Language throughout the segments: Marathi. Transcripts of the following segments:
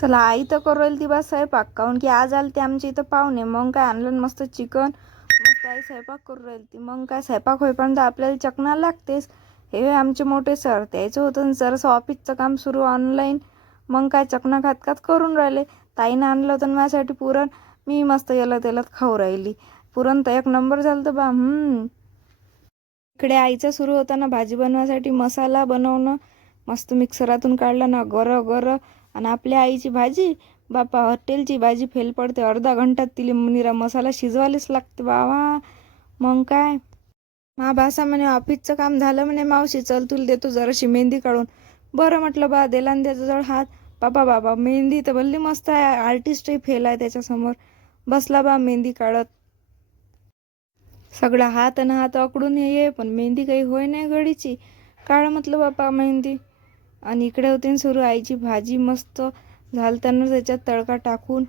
चला आई तर करू राहिली ती बा स्वयंपाक, काहून की आज आले ते आमच्या इथं पाहुणे. मग काय आणलं मस्त चिकन, मस्त आई स्वयंपाक करू राहिली ती. मग काय स्वयंपाक होईपर्यंत आपल्याला चकना लागतेच. हे आमचे मोठे सर त्याचं होतं जरासं ऑफिसचं काम सुरू ऑनलाईन. मग काय चकना खात खात करून राहिले. ताईनं आणलं होतं माझ्यासाठी पुरण, मी मस्त याला त्यालाच खाऊ राहिली. पुरण तर एक नंबर झालं तर बा. इकडे आईचा सुरू होता ना भाजी बनवायसाठी मसाला बनवणं. मस्त मिक्सरातून काढला ना गरं गरं. आणि आपल्या आईची भाजी बापा हॉटेलची भाजी फेल पडते. अर्धा घंटात तिला निरा मसाला शिजवायलाच लागते बाबा. मग काय मा भासा म्हणे ऑफिसचं काम झालं म्हणे मावशी, चल तुला देतो जराशी मेहंदी काढून. बरं म्हटलं बा, दिला न त्याच्याजवळ हात. बाबा बाबा मेहंदी तर भल्ली मस्त आहे, आर्टिस्टही फेल आहे त्याच्यासमोर. बसला बा मेहंदी काढत. सगळा हात आणि हात आकडून ये, पण मेहंदी काही होय नाही गडीची. काढ म्हटलं बापा मेहंदी. आणि इकडे होती सुरू आईची भाजी मस्त झालताना त्याच्यात तडका टाकून.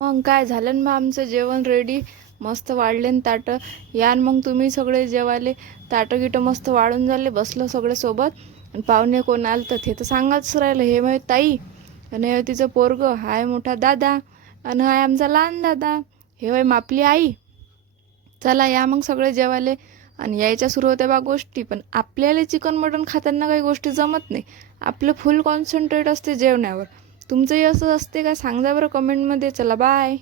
मग काय झालं ना आमचं जेवण रेडी. मस्त वाढले न ताटं. यान मग तुम्ही सगळे जेवायले. ताटं गिटं मस्त वाढून झाले, बसलं सगळे सोबत. आणि पाहुणे कोण आलं तर ते तर सांगाच राहिलं. हे माहीत ताई, आणि हे तिचं पोरगं, हाय मोठा दादा, आणि हाय आमचा लहान दादा, हे वय मापली आई. चला या मग सगळे जेवायले. आणि यायच्या सुरू होत्या बा गोष्टी. पण आपल्याला चिकन मटण खाताना काही गोष्टी जमत नाही. आपलं फुल कॉन्सन्ट्रेट असते जेवणावर. तुमचंही असं असते का सांगा बरं कमेंटमध्ये. चला बाय.